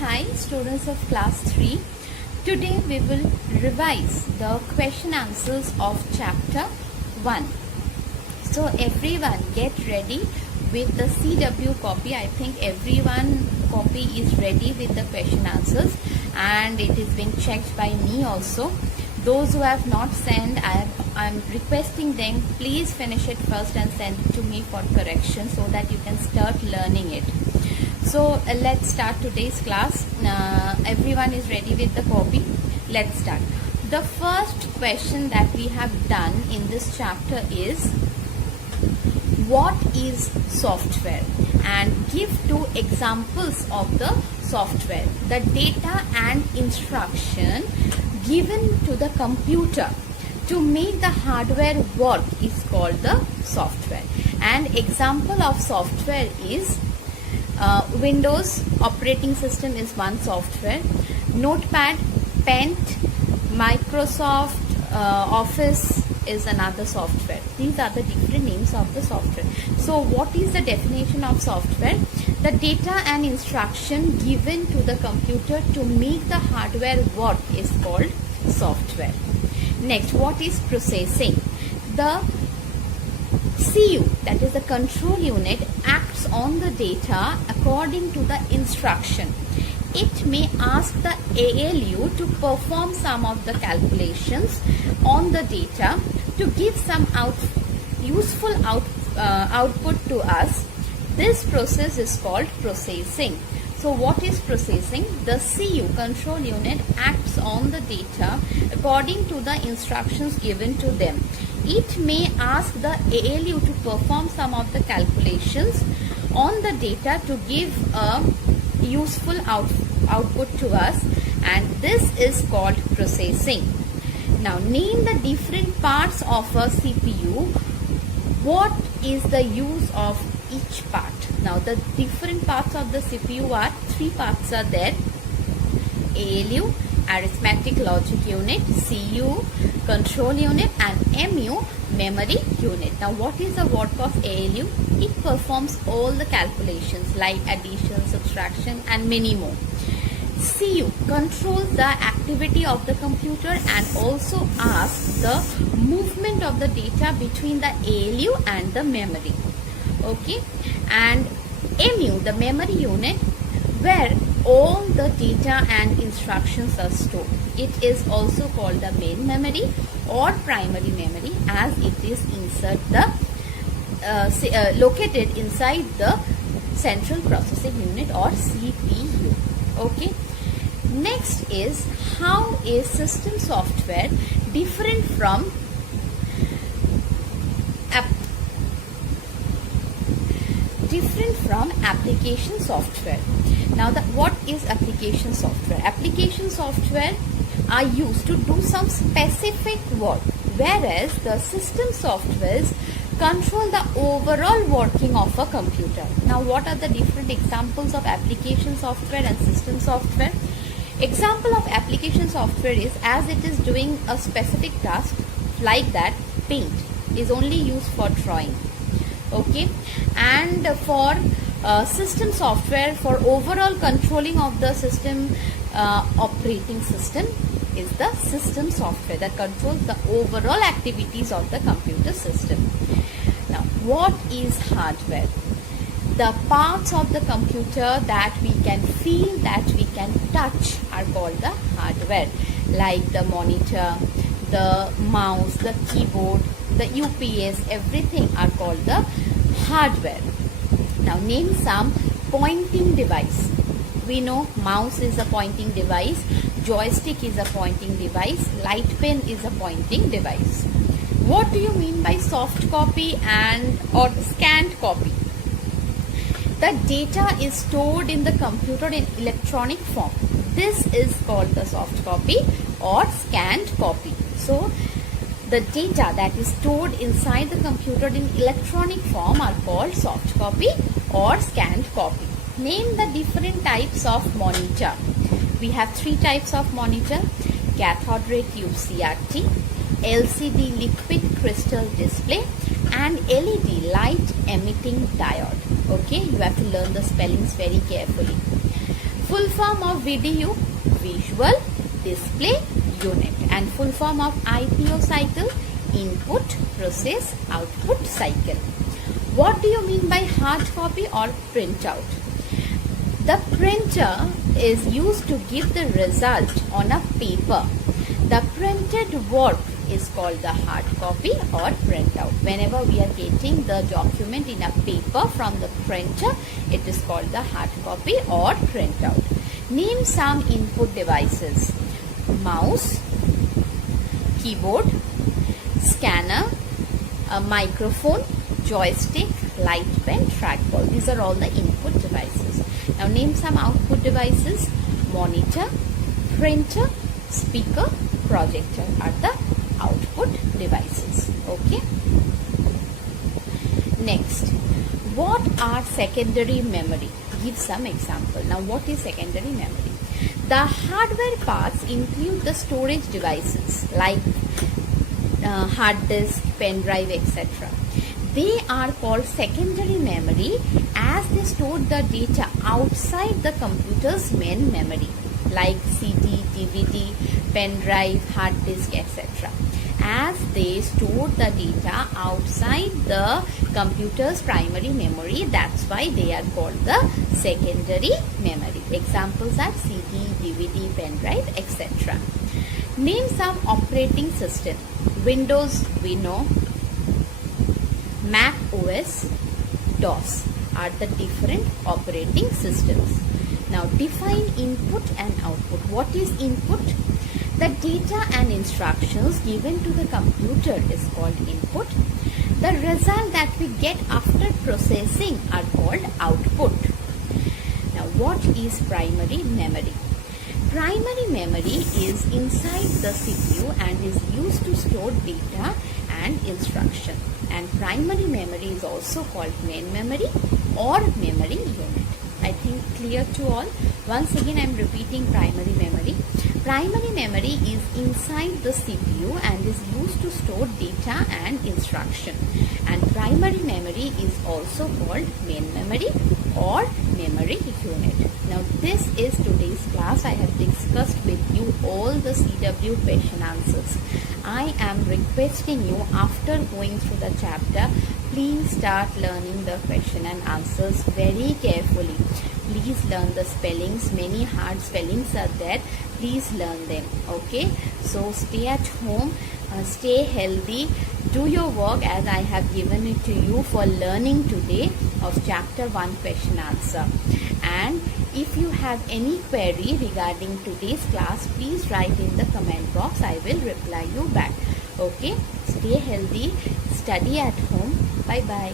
Hi students of class 3. Today we will revise the question answers of chapter 1. So everyone get ready with the CW copy. I think everyone copy is ready with the question answers and it is being checked by me also. Those who have not sent, I'm requesting them, please finish it first and send it to me for correction so that you can start learning it. So let's start today's class. Everyone is ready with the copy. Let's start. The first question that we have done in this chapter is, what is software? And give two examples of the software. The data and instruction given to the computer to make the hardware work is called the software. And example of software is Windows operating system is one software, Notepad, Paint, Microsoft Office is another software. These are the different names of the software. So what is the definition of software? The data and instruction given to the computer to make the hardware work is called software. Next, what is processing? The CU, that is the control unit, acts on the data according to the instruction. It may ask the ALU to perform some of the calculations on the data to give some useful output to us. This process is called processing. So what is processing? The CU, control unit, acts on the data according to the instructions given to them. It may ask the ALU to perform some of the calculations on the data to give a useful output to us, and this is called processing. Now name the different parts of a CPU. What is the use of each part? Now the different parts of the CPU are, three parts are there: ALU, arithmetic logic unit, CU, control unit, and MU, memory unit. Now what is the work of ALU? It performs all the calculations like addition, subtraction, and many more. CU controls the activity of the computer and also asks the movement of the data between the ALU and the memory. Okay, and MU, the memory unit, where all the data and instructions are stored. It is also called the main memory or primary memory, as it is located inside the central processing unit or CPU. Okay. Next is, how is system software different from application software? Now what is application software? Application software are used to do some specific work, whereas the system softwares control the overall working of a computer. Now what are the different examples of application software and system software? Example of application software is, as it is doing a specific task, like that Paint is only used for drawing. Okay, and for system software, for overall controlling of the system operating system, is the system software that controls the overall activities of the computer system. Now what is hardware? The parts of the computer that we can feel, that we can touch, are called the hardware, like the monitor, the mouse, the keyboard, the UPS, everything are called the hardware. Now name some pointing device. We know mouse is a pointing device, joystick is a pointing device, light pen is a pointing device. What do you mean by soft copy or scanned copy? The data is stored in the computer in electronic form. This is called the soft copy or scanned copy. So the data that is stored inside the computer in electronic form are called soft copy or scanned copy. Name the different types of monitor. We have three types of monitor: cathode ray tube CRT, LCD liquid crystal display, and LED light emitting diode. Okay, you have to learn the spellings very carefully. Full form of VDU, Visual Display Unit, and full form of IPO cycle, Input Process Output Cycle. What do you mean by hard copy or printout? The printer is used to give the result on a paper. The printed work is called the hard copy or printout. Whenever we are getting the document in a paper from the printer, it is called the hard copy or printout. Name some input devices: mouse, keyboard, scanner, a microphone, joystick, light pen, trackball. These are all the input devices. Now name some output devices: monitor, printer, speaker, projector are the output devices. Okay. Next, what are secondary memory? Give some example. Now what is secondary memory? The hardware parts include the storage devices like hard disk, pen drive, etc. They are called secondary memory as they store the data outside the computer's main memory like CD, DVD, pen drive, hard disk, etc. As they store the data outside the computer's primary memory, that's why they are called the secondary memory. Examples are CD, DVD, pen drive, etc. Name some operating system. Windows, we know. Mac OS, DOS are the different operating systems. Now define input and output. What is input? The data and instructions given to the computer is called input. The result that we get after processing are called output. Now what is primary memory? Primary memory is inside the CPU and is used to store data and instruction. And primary memory is also called main memory or memory unit. I think clear to all. Once again I am repeating primary memory. Primary memory is inside the CPU and is used to store data and instruction. And primary memory is also called main memory or memory unit. Now this is today's class. I have discussed with you all the CW question answers. I am requesting you, after going through the chapter, please start learning the question and answers very carefully. Please learn the spellings. Many hard spellings are there. Please learn them. Okay. So stay at home. Stay healthy. Do your work as I have given it to you for learning today of chapter 1 question answer. And if you have any query regarding today's class, please write in the comment box. I will reply you back. Okay. Stay healthy. Study at home. Bye bye.